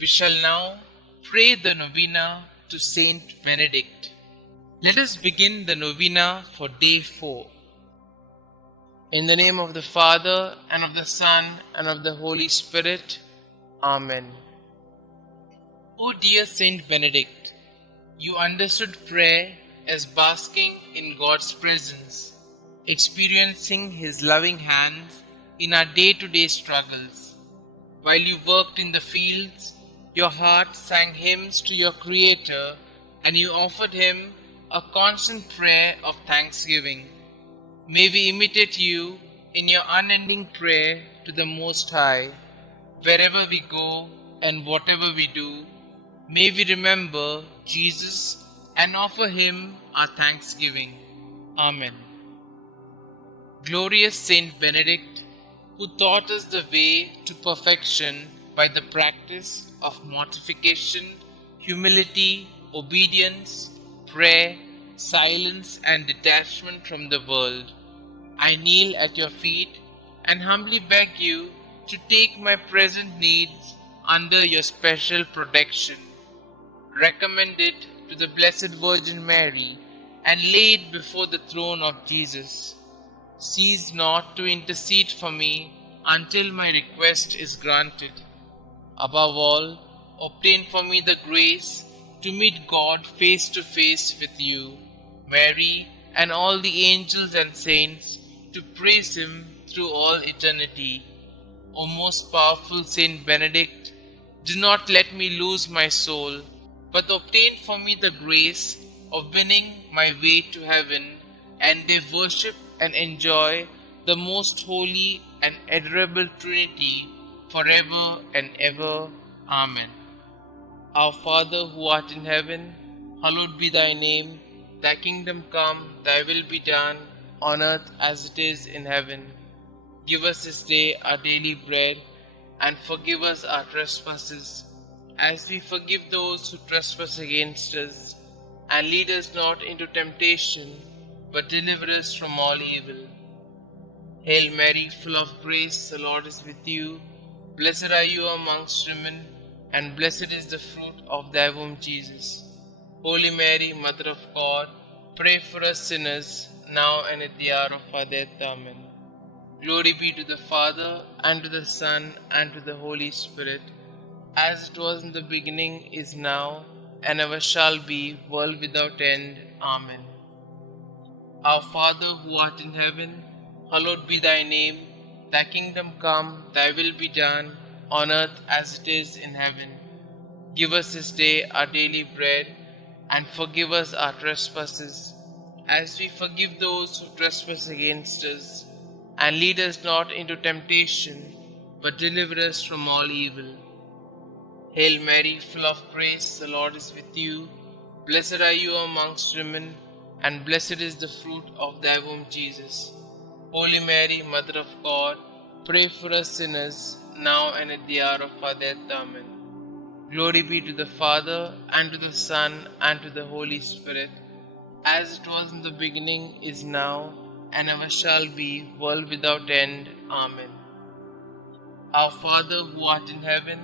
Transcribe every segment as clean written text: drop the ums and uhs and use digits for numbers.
We shall now pray the Novena to St Benedict. Let us begin the Novena for day 4. In the name of the Father, and of the Son, and of the Holy Spirit. Amen. O dear St Benedict, you understood prayer as basking in God's presence, experiencing His loving hands in our day-to-day struggles. While you worked in the fields, your heart sang hymns to your Creator, and you offered Him a constant prayer of thanksgiving. May we imitate you in your unending prayer to the Most High. Wherever we go and whatever we do, may we remember Jesus and offer Him our thanksgiving. Amen. Glorious Saint Benedict, who taught us the way to perfection by the practice of mortification, humility, obedience, prayer, silence, and detachment from the world, I kneel at your feet and humbly beg you to take my present needs under your special protection. Recommend it to the Blessed Virgin Mary and lay it before the throne of Jesus. Cease not to intercede for me until my request is granted. Above all, obtain for me the grace to meet God face to face with you, Mary, and all the angels and saints, to praise Him through all eternity. O most powerful Saint Benedict, do not let me lose my soul, but obtain for me the grace of winning my way to heaven, and may worship and enjoy the most holy and adorable Trinity forever and ever. Amen. Our Father who art in heaven, hallowed be thy name. Thy kingdom come, thy will be done, on earth as it is in heaven. Give us this day our daily bread, and forgive us our trespasses, as we forgive those who trespass against us. And lead us not into temptation, but deliver us from all evil. Hail Mary, full of grace, the Lord is with you. Blessed are you amongst women, and blessed is the fruit of thy womb, Jesus. Holy Mary, Mother of God, pray for us sinners, now and at the hour of our death. Amen. Glory be to the Father, and to the Son, and to the Holy Spirit, as it was in the beginning, is now, and ever shall be, world without end. Amen. Our Father who art in heaven, hallowed be thy name. Thy kingdom come, thy will be done, on earth as it is in heaven. Give us this day our daily bread, and forgive us our trespasses, as we forgive those who trespass against us. And lead us not into temptation, but deliver us from all evil. Hail Mary, full of grace, the Lord is with you. Blessed are you amongst women, and blessed is the fruit of thy womb, Jesus. Holy Mary, Mother of God, pray for us sinners, now and at the hour of our death. Amen. Glory be to the Father, and to the Son, and to the Holy Spirit, as it was in the beginning, is now, and ever shall be, world without end. Amen. Our Father who art in heaven,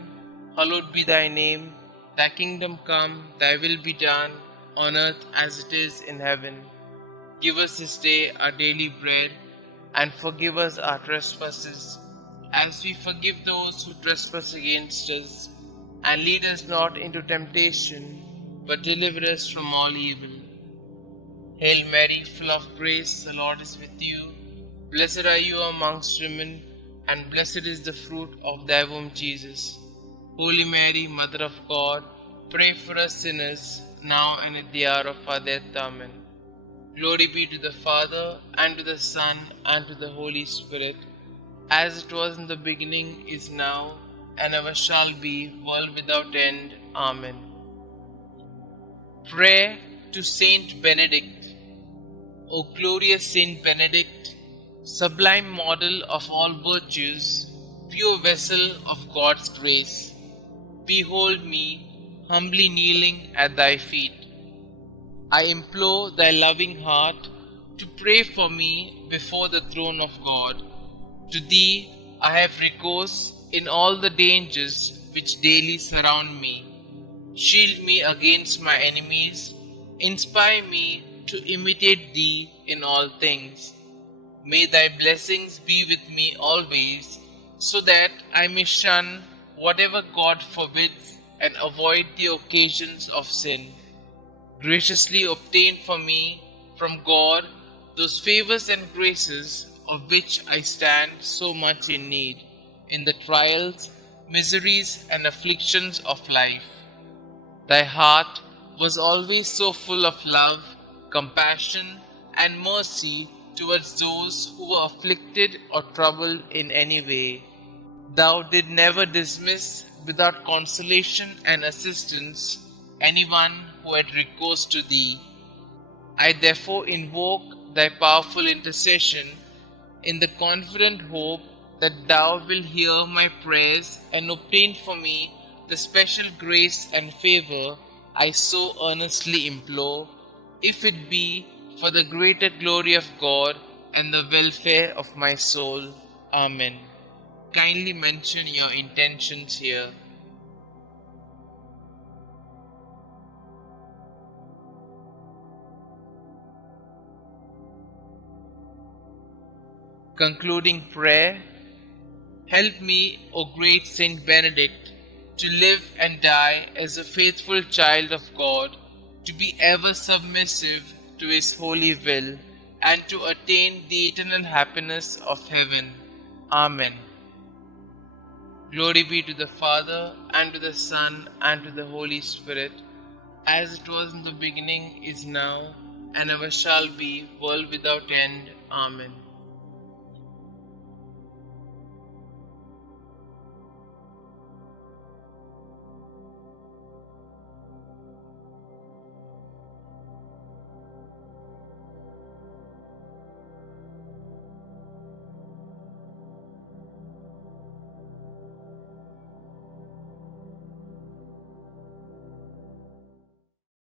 hallowed be thy name. Thy kingdom come, thy will be done, on earth as it is in heaven. Give us this day our daily bread, and forgive us our trespasses, as we forgive those who trespass against us. And lead us not into temptation, but deliver us from all evil. Hail Mary, full of grace, the Lord is with you. Blessed are you amongst women, and blessed is the fruit of thy womb, Jesus. Holy Mary, Mother of God, pray for us sinners, now and at the hour of our death. Amen. Glory be to the Father, and to the Son, and to the Holy Spirit, as it was in the beginning, is now, and ever shall be, world without end. Amen. Prayer to Saint Benedict. O glorious Saint Benedict, sublime model of all virtues, pure vessel of God's grace, behold me, humbly kneeling at thy feet. I implore thy loving heart to pray for me before the throne of God. To thee I have recourse in all the dangers which daily surround me. Shield me against my enemies. Inspire me to imitate Thee in all things. May Thy blessings be with me always, so that I may shun whatever God forbids and avoid the occasions of sin. Graciously obtain for me from God those favors and graces of which I stand so much in need in the trials, miseries, and afflictions of life. Thy heart was always so full of love, compassion, and mercy towards those who were afflicted or troubled in any way. Thou did never dismiss without consolation and assistance anyone who had recourse to thee. I therefore invoke thy powerful intercession in the confident hope that thou wilt hear my prayers and obtain for me the special grace and favor I so earnestly implore, if it be for the greater glory of God and the welfare of my soul. Amen. Kindly mention your intentions here. Concluding prayer. Help me, O great St Benedict, to live and die as a faithful child of God, to be ever submissive to His holy will, and to attain the eternal happiness of heaven. Amen. Glory be to the Father, and to the Son, and to the Holy Spirit, as it was in the beginning, is now, and ever shall be, world without end. Amen.